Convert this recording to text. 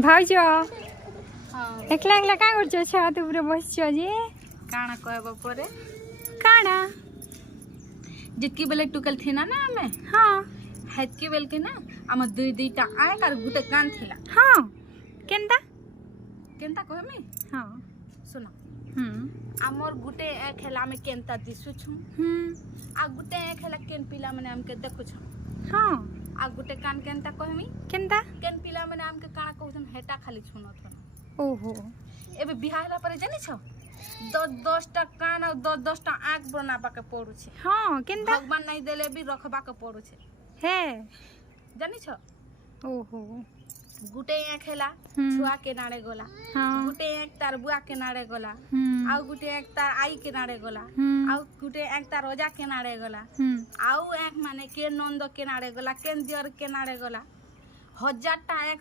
भाउज हाँ एकला एकला का करछ छत ऊपर बसछ जे काना कहबा परे काना जितकी बेले टुकल थिना ना हमें हां हेतकी बेल के ना हम दुई दुईटा आय कार गुटे कान थिला हां केनता केनता कहमी हां सुना आमर गुटे एक हेला में केनता दिसु छु आ गुटे एक हेला केन पिला माने हमके देखु छु हां आ गुटे कान केनता कहमी केनता केन पिला माने हमके काना कहथन हेटा खाली छुनत हन ओहो एबे बिहारला पर जानि छ 10-10टा कान और 10-10टा आंख बनाबा के पड़ू छे हां केनता भगवान नहीं देले भी रखबा के पड़ू छे हे जानि छ ओहो गुटे एक हेला छुआ के नाड़े गोला हां गुटे एक तार बुआ के नाड़े गोला आउ गुटे एक तार आई के नाड़े गोला आउ गुटे एक तार रोजा के नाड़े गोला आउ एक माने के नंद के नाड़े गोला के दियर के नाड़े गोला 1000टा एक